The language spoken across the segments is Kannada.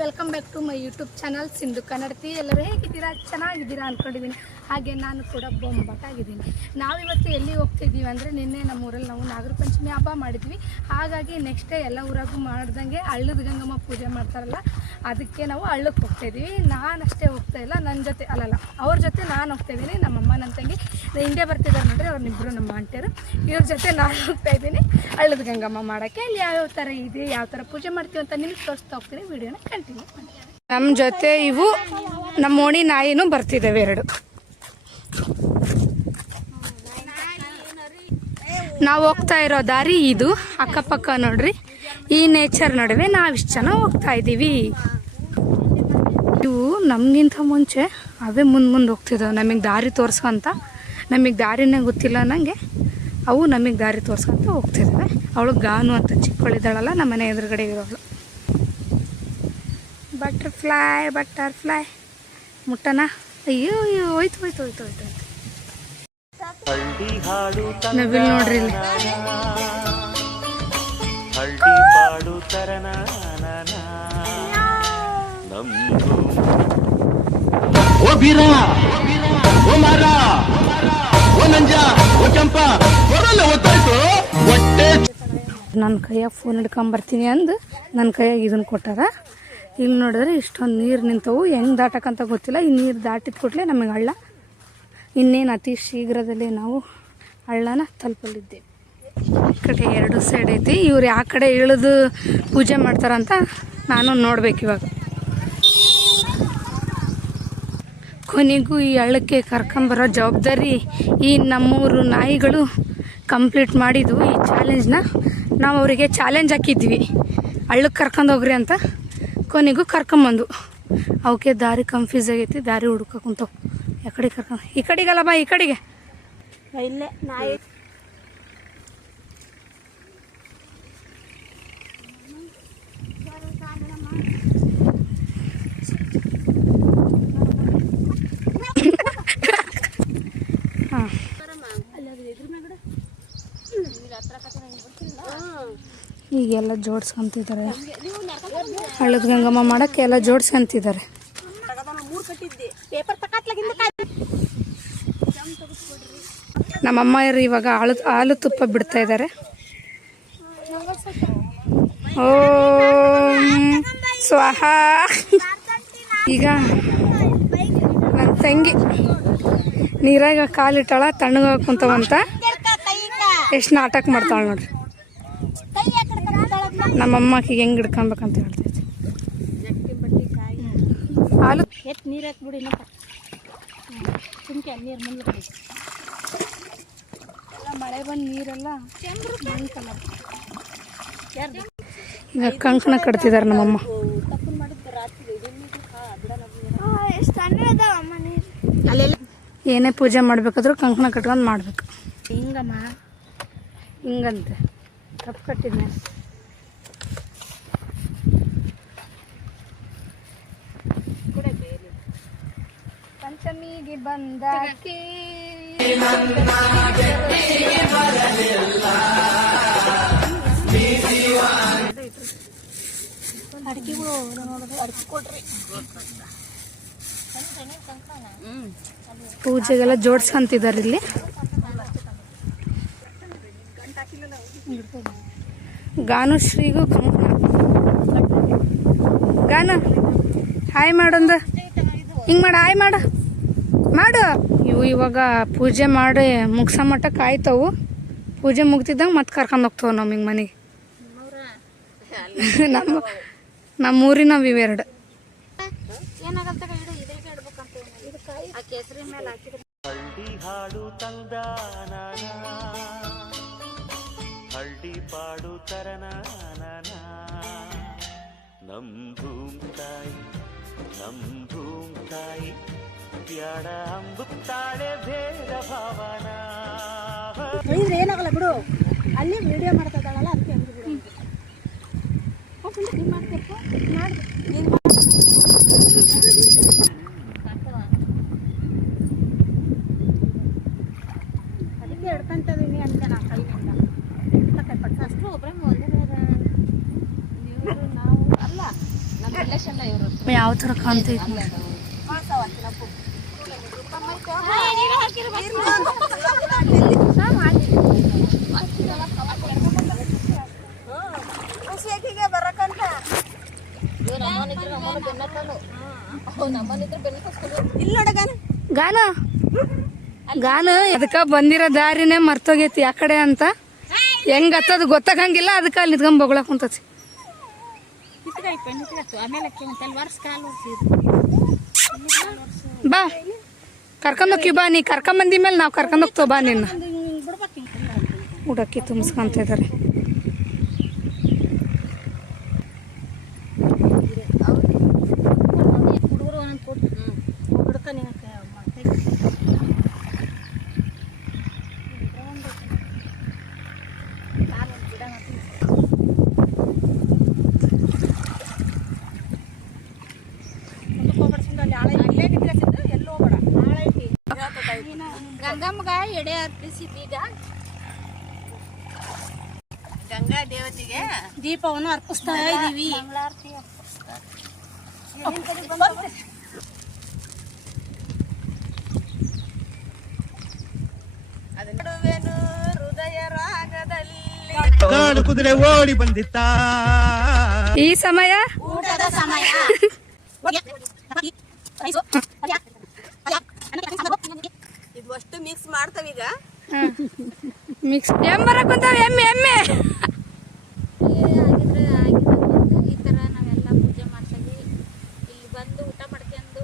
Welcome back to my YouTube channel Sindhu Kannadathi. ಎಲ್ಲರೂ ಹೇಗಿದ್ದೀರಾ? ಚೆನ್ನಾಗಿದ್ದೀರಾ ಅಂದ್ಕೊಂಡಿದ್ದೀನಿ. ಹಾಗೆ ನಾನು ಕೂಡ ಬೊಂಬಾಟಾಗಿದ್ದೀನಿ. ನಾವಿವತ್ತು ಎಲ್ಲಿ ಹೋಗ್ತಿದ್ದೀವಿ ಅಂದರೆ, ನಿನ್ನೆ ನಮ್ಮೂರಲ್ಲಿ ನಾವು ನಾಗರ ಪಂಚಮಿ ಹಬ್ಬ ಮಾಡಿದ್ವಿ. ಹಾಗಾಗಿ ನೆಕ್ಸ್ಟ್ ಡೇ ಎಲ್ಲ ಊರಾಗೂ ಮಾಡ್ದಂಗೆ ಹಳ್ಳದ ಗಂಗಮ್ಮ ಪೂಜೆ ಮಾಡ್ತಾರಲ್ಲ, ಅದಕ್ಕೆ ನಾವು ಹಳ್ಳಕ್ಕೆ ಹೋಗ್ತಾಯಿದ್ದೀವಿ. ನಾನು ಅಷ್ಟೇ ಹೋಗ್ತಾ ಇಲ್ಲ, ನನ್ನ ಜೊತೆ ಅವ್ರ ಜೊತೆ ನಾನು ಹೋಗ್ತಾಯಿದ್ದೀನಿ. ನಮ್ಮಮ್ಮ ನನ್ನ ತಂಗಿ ಹಿಂದೆ ಬರ್ತಿದ್ದಾರೆ ನೋಡ್ರಿ, ಅವ್ರನ್ನಿಬ್ಬರು ನಮ್ಮ ಆಂಟಿಯರು. ಇವ್ರ ಜೊತೆ ನಾನು ಹೋಗ್ತಾಯಿದ್ದೀನಿ ಹಳ್ಳದ ಗಂಗಮ್ಮ ಮಾಡೋಕ್ಕೆ. ಅಲ್ಲಿ ಯಾವ್ಯಾವ ಥರ ಇದೆ, ಯಾವ ಥರ ಪೂಜೆ ಮಾಡ್ತೀವಿ ಅಂತ ನಿಮ್ಗೆ ತೋರಿಸ್ತಾ ಹೋಗ್ತೀನಿ. ವಿಡಿಯೋನ ಕಂಟಿನ್ಯೂ ಮಾಡಿ. ನಮ್ಮ ಜೊತೆ ಇವು ನಮ್ಮ ಓಣಿ ನಾಯಿನೂ ಬರ್ತಿದ್ದಾವೆ ಎರಡು. ನಾವು ಹೋಗ್ತಾ ಇರೋ ದಾರಿ ಇದು. ಅಕ್ಕಪಕ್ಕ ನೋಡ್ರಿ, ಈ ನೇಚರ್ ನಡುವೆ ನಾವಿಷ್ಟು ಜನ ಹೋಗ್ತಾ ಇದ್ದೀವಿ. ಇವು ನಮಗಿಂತ ಮುಂಚೆ ಅವೇ ಮುಂದೆ ಹೋಗ್ತಿದ್ದಾವೆ, ನಮಗೆ ದಾರಿ ತೋರಿಸ್ಕೊಂತ. ನಮಗೆ ದಾರಿನೇ ಗೊತ್ತಿಲ್ಲ ನನಗೆ, ಅವು ನಮಗೆ ದಾರಿ ತೋರಿಸ್ಕೊಂತ ಹೋಗ್ತಿದ್ದಾವೆ. ಅವಳು ಗಾನು ಅಂತ ಚಿಕ್ಕವಳಿದ್ದಾಳಲ್ಲ, ನಮ್ಮ ಮನೆ ಎದುರುಗಡೆ ಇರೋಳು. ಬಟರ್ಫ್ಲೈ ಮುಟ್ಟನ. ಅಯ್ಯೋ ಅಯ್ಯೋ, ಹೋಯ್ತು. ನವಿಲ್ ನೋಡ್ರಿ ಇಲ್ಲಿ. ನನ್ನ ಕೈಯಾಗ ಫೋನ್ ಹಿಡ್ಕೊಂಬರ್ತೀನಿ ಅಂದು ನನ್ನ ಕೈಯಾಗ ಇದನ್ನು ಕೊಟ್ಟಾರ. ಇಲ್ಲಿ ನೋಡಿದ್ರೆ ಇಷ್ಟೊಂದು ನೀರು ನಿಂತವು, ಹೆಂಗೆ ದಾಟಕ್ಕಂತ ಗೊತ್ತಿಲ್ಲ. ಈ ನೀರು ದಾಟಿದ ಕೂಡಲೇ ನಮಗೆ ಹಳ್ಳ. ಇನ್ನೇನು ಅತಿ ಶೀಘ್ರದಲ್ಲೇ ನಾವು ಹಳ್ಳನ ತಲುಪಲಿದ್ದೇವೆ. ಈ ಕಡೆ ಎರಡು ಸೈಡ್ ಐತಿ. ಇವ್ರು ಯಾವ ಕಡೆ ಇಳಿದು ಪೂಜೆ ಮಾಡ್ತಾರಂತ ನಾನು ನೋಡ್ಬೇಕು ಇವಾಗ. ಕೊನೆಗೂ ಈ ಹಳ್ಳಕ್ಕೆ ಕರ್ಕೊಂಬರೋ ಜವಾಬ್ದಾರಿ ಈ ನಮ್ಮೂರು ನಾಯಿಗಳು ಕಂಪ್ಲೀಟ್ ಮಾಡಿದ್ವು. ಈ ಚಾಲೆಂಜ್ನ ನಾವು ಅವರಿಗೆ ಚಾಲೆಂಜ್ ಹಾಕಿದ್ವಿ, ಹಳ್ಳಕ್ಕೆ ಕರ್ಕೊಂಡೋಗ್ರಿ ಅಂತ. ಕೊನೆಗೂ ಕರ್ಕೊಂಬಂದು. ಅವಕ್ಕೆ ದಾರಿ ಕನ್ಫ್ಯೂಸ್ ಆಗೈತಿ, ದಾರಿ ಹುಡ್ಕೊ ಕುಂತವು. ಯಾಕಡೆ ಕರ್ಕೊಂಡು, ಈ ಕಡೆಗಲ್ಲ ಬಾ, ಈ ಕಡೆಗೆ ಇಲ್ಲೇ ನಾಯಿ. ಹಾಂ, ಈಗೆಲ್ಲ ಜೋಡಿಸ್ಕೊಂತಿದ್ದಾರೆ. ಹಳ್ಳದ ಗಂಗಮ್ಮ ಮಾಡೋಕ್ಕೆ ಎಲ್ಲ ಜೋಡಿಸ್ಕೊಂತಿದ್ದಾರೆ. ನಮ್ಮಮ್ಮರು ಇವಾಗ ಹಾಲು ತುಪ್ಪ ಬಿಡ್ತಾ ಇದ್ದಾರೆ. ಓಂ ಸ್ವಾಹ. ಈಗ ನನ್ನ ತಂಗಿ ನೀರಾಗ ಕಾಲಿಟ್ಟಾಳ, ತಣ್ಣಗೆ ಕುಂತವಂತ. ಎಷ್ಟು ನಾಟಕ ಮಾಡ್ತಾಳೆ ನೋಡ್ರಿ. ನಮ್ಮಮ್ಮಕಿಗೆ ಹೆಂಗೆ ಹಿಡ್ಕೊಬೇಕಂತ ಹೇಳ್ತೈತಿ. ಹಾಲು ನೀರು ಹಾಕ್ಬಿಡಿ, ನೀರು ಮುಂದೆ ಎಲ್ಲ ಮಳೆ ಬಂದು ನೀರೆಲ್ಲ ಈಗ ಕಂಕಣ ಕಟ್ತಿದ್ದಾರೆ ನಮ್ಮಮ್ಮ. ಏನೇ ಪೂಜೆ ಮಾಡ್ಬೇಕಾದ್ರೂ ಕಂಕಣ ಕಟ್ಕೊಂಡು ಮಾಡ್ಬೇಕು. ಹಿಂಗಮ್ಮ ಹಿಂಗಂತೆ ಕಪ್ ಕಟ್ಟಿದ್ನೆ. ಪಂಚಮಿಗೆ ಬಂದಾಕಿ ಅಡಿಕೆಗಳು ಅಡಿಕೆ ಕೊಡ್ರಿ. ಪೂಜೆಗೆಲ್ಲ ಜೋಡಿಸ್ಕೊಂತಿದ್ದಾರೆ ಇಲ್ಲಿ. ಗಾನುಶ್ರೀಗೂ ಗಾನು ಹಾಯ್ ಮಾಡೊಂದು, ಹಿಂಗೆ ಮಾಡು, ಹಾಯ್ ಮಾಡು. ಇವು ಇವಾಗ ಪೂಜೆ ಮಾಡಿ ಮುಗ್ಸೋ ಮಟ್ಟ ಕಾಯ್ತವು. ಪೂಜೆ ಮುಗ್ತಿದ್ದಂಗೆ ಮತ್ತೆ ಕರ್ಕೊಂಡು ಹೋಗ್ತವೆ ನಮಗೆ ಮನೆಗೆ. ನಮ್ಮ ಊರಿನವು ಇವೆರಡು. ಹಳ್ಳಿ ಪಾಡು ತರನ ನಮ್ ಭೂಮ್ ತಾಯಿ ಬ್ಯಾಡ ಅಂಬುತ್ತಾಳೆ ಭೇದ ಭಾವನ. ಏನಾಗಲ್ಲ ಬಿಡು, ಅಲ್ಲಿ ವಿಡಿಯೋ ಮಾಡ್ತಾ ಇದ್ದಾಳಲ್ಲ, ಅದಕ್ಕೆ ಅದಕ್ಕೆ ಹಿಡ್ಕೊಂತದೀನಿ ಅಂತ ನಾ ಕೈಯಿಂದ. ಅಷ್ಟು ಒಬ್ಬರೇ ನಾವು ಅಲ್ಲ, ನಮ್ಮ ಯಾವ ಥರ ಕಾಣ್ತೈತಿ ಗಾನ ಗಾನ ಅದಕ್ಕ ಬಂದಿರೋ ದಾರಿನೇ ಮರ್ತೋಗೈತಿ ಆ ಕಡೆ ಅಂತ ಹೆಂಗ್ ಹತ್ತದ ಗೊತ್ತಾಗಂಗಿಲ್ಲ ಅದಕ್ಕೆ ಅಲ್ಲಿ ನಿತ್ಕೊಂಡ್ ಬೊಗಳಕ್ ಕುಂತತಿ ಬಾ ಕರ್ಕೊಂಡೋಗಿ ಬಾ ನೀ ಕರ್ಕೊಂಬಂದಿ ಮೇಲೆ ನಾವು ಕರ್ಕೊಂಡೋಗ್ತೇವ ಬಾ ನಿನ್ನ ಉಡಕ್ಕಿ ತುಂಬಿಸ್ಕೊಂತ ಇದಾರೆ ಗಂಗಮ್ಮಗ ಎಡೆ ಅರ್ಪಿಸಿದ್ದೀಗ ಗಂಗಾ ದೇವತೆಗೆ ದೀಪವನ್ನು ಅರ್ಪಿಸ್ತಾ ಇದೀವಿ. ಹೃದಯ ರಾಗದಲ್ಲಿ ಕುದುರೆ ಓಡಿ ಬಂದಿತ್ತ ಈ ಸಮಯ ಊಟದ ಸಮಯ. ಇದು ಅಷ್ಟು ಮಿಕ್ಸ್ ಮಾಡ್ತಾವೀಗ. ಮಿಕ್ಸ್ ಬರಕ್ ಕುಂತಾವ ಎಮ್ಮೆ ಎಮ್ಮೆ ಈ ಥರ ನಾವೆಲ್ಲ ಪೂಜೆ ಮಾಡ್ತೀವಿ. ಇಲ್ಲಿ ಬಂದು ಊಟ ಮಾಡ್ಕೊಂಡು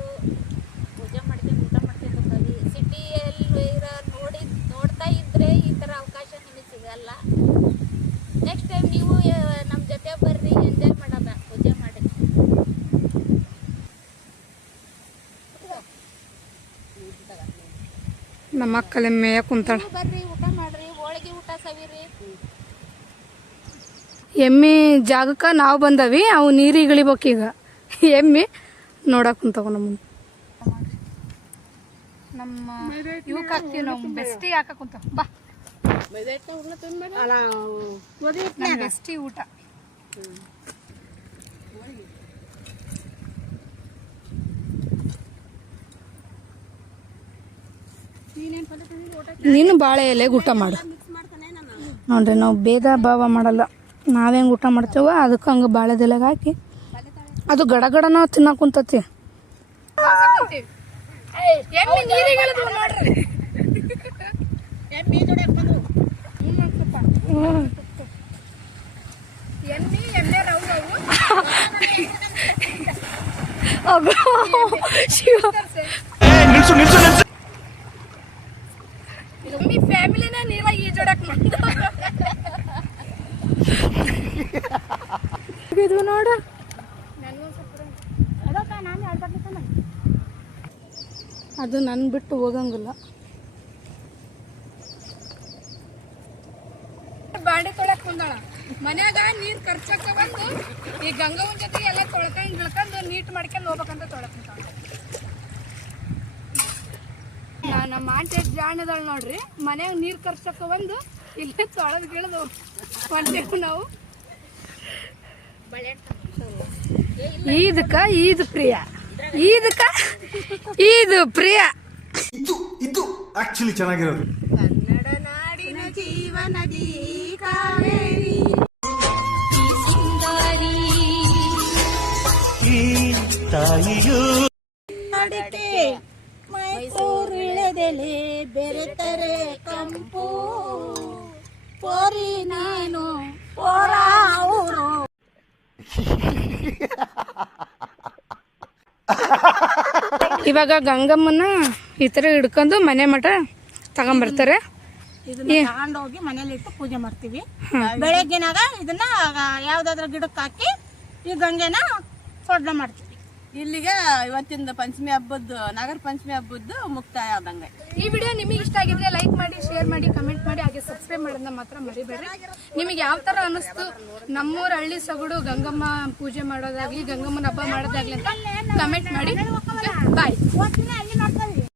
ಪೂಜೆ ಮಾಡ್ಕೊಂಡು ಊಟ ಮಾಡ್ಕೊಂಡು ಹೋಗ್ತೀವಿ. ಸಿಟಿಯಲ್ಲಿ ಇರೋ ನೋಡ್ತಾ ಇದ್ರೆ ಈ ಥರ ಅವಕಾಶ ನಿಮಗೆ ಸಿಗಲ್ಲ. ನೆಕ್ಸ್ಟ್ ಟೈಮ್ ನೀವು ನಮ್ಮ ಜೊತೆ ಬರ್ರಿ, ಎಂಜಾಯ್ ಮಾಡೋಣ ಪೂಜೆ ಮಾಡಿ. ನಮ್ಮ ಅಕ್ಕಲೆ ಮೇಯ ಕುಂತಾಳ. ಬರ್ರಿ, ಊಟ ಮಾಡ್ರಿ, ಹೋಳಿಗೆ ಊಟ ಸವಿರಿ. ಎಮ್ಮೆ ಜಾಗಕ್ಕೆ ನಾವು ಬಂದವಿ, ಅವು ನೀರಿಗೆ ಇಳಿಬೇಕೀಗ. ಎಮ್ಮೆ ನೋಡಕ್ ಕುಂತಾವ ನಮ್ಮ ಇವಕ್ಕೆ ಹಾಕ್ತೀವಿ ನಾವು ಬೆಸ್ಟಿ ಹಾಕಕ್ ಕುಂತಾವ. ಬಾ ಬೆಸ್ಟಿ ಊಟ ನೀನು ಬಾಳೆ ಎಲೆಗೆ ಊಟ ಮಾಡು ನೋಡ್ರಿ. ನಾವು ಭೇದ ಭಾವ ಮಾಡಲ್ಲ, ನಾವೇಂಗೆ ಊಟ ಮಾಡ್ತೇವ ಅದಕ್ಕೆ ಹಂಗೆ ಬಾಳೆದೆಲೆಗೆ ಹಾಕಿ ಅದು ಗಡಗಡನ ತಿನ್ನಕ್ ಕುಂತತಿ. ಫ್ಯಾಮಿಲಿನೇ ನೀರ ಈಜಾಡಕ್ ಇದು ನೋಡ. ಅದು ನನ್ ಬಿಟ್ಟು ಹೋಗಂಗಿಲ್ಲ. ಬಾಂಡೆ ತೊಳಕ್ ಬಂದಾಳ ಮನ್ಯಾಗ ನೀರ್ ಖರ್ಚಕ್ಕ ಬಂದು ಈ ಗಂಗವನ್ ಜೊತೆಗೆ ಎಲ್ಲ ತೊಳ್ಕೊಂಡ್ ಗಿಳ್ಕೊಂಡು ನೀಟ್ ಮಾಡ್ಕೊಂಡು ಹೋಗ್ಬೇಕಂತ ತೊಳಕ್ ಬಂದಾಳ. ನಮ್ಮ ಆಂಟಿ ಎಷ್ಟು ಜಾಣದಳ ನೋಡ್ರಿ, ಮನ್ಯಾಗ ನೀರ್ ಖರ್ಚಕ್ಕ ಬಂದು ಇಲ್ಲೇ ತೊಳೆದ್ ಗಿಳ್ದು ಹೊಂಟೇವು ನಾವು. ಈದಕ್ಕ ಈದ್ ಪ್ರಿಯ, ಈದಕ್ಕ ಈದ್ ಪ್ರಿಯ. ಇದು ಆಕ್ಚುಲಿ ಚೆನ್ನಾಗಿರೋದು. ಕನ್ನಡ ನಾಡಿನ ಜೀವನದಿ ಕಾವೇರಿ ಈ ತಾಯಿಯು ಅಡಿಕೆ ಮೈಸೂರು ಇಳೆದೆಲೆ ಬೆರೆತರೆ ಕಂಪು ಪೋರಿ ನೀನು ಪೋರ ಅವರು. ಇವಾಗ ಗಂಗಮ್ಮನ ಈ ತರ ಹಿಡ್ಕೊಂಡು ಮನೆ ಮಠ ತಗೊಂಬರ್ತಾರೆ. ಇದನ್ನ ತಗೊಂಡೋಗಿ ಮನೇಲಿ ಇಟ್ಟು ಪೂಜೆ ಮಾಡ್ತೀವಿ. ಬೆಳಗ್ಗಿನಾಗ ಇದನ್ನ ಯಾವ್ದಾದ್ರ ಗಿಡಕ್ಕೆ ಹಾಕಿ ಈ ಗಂಗೆನ ಸೊಡ್ಡ ಮಾಡ್ತೀವಿ. ಇಲ್ಲಿಗೆ ಇವತ್ತಿಂದ ಪಂಚಮಿ ಹಬ್ಬದ್ದು ನಾಗರ ಪಂಚಮಿ ಹಬ್ಬದ್ದು ಮುಕ್ತಾಯ ಆದಂಗೆ. ಈ ವಿಡಿಯೋ ನಿಮಗೆ ಇಷ್ಟ ಆಗಿದ್ರೆ ಲೈಕ್ ಮಾಡಿ, ಶೇರ್ ಮಾಡಿ, ಕಮೆಂಟ್ ಮಾಡಿ, ಹಾಗೆ ಸಬ್ಸ್ಕ್ರೈಬ್ ಮಾಡೋದನ್ನ ಮಾತ್ರ ಮರಿಬೇಡ್ರಿ. ನಿಮಗೆ ಯಾವ ತರ ಅನಿಸ್ತು ನಮ್ಮೂರ ಹಳ್ಳಿ ಸೊಗಡು ಗಂಗಮ್ಮ ಪೂಜೆ ಮಾಡೋದಾಗ್ಲಿ, ಗಂಗಮ್ಮನ ಹಬ್ಬ ಮಾಡೋದಾಗ್ಲಿ ಅಂತ ಕಮೆಂಟ್ ಮಾಡಿ. ಬಾಯ್.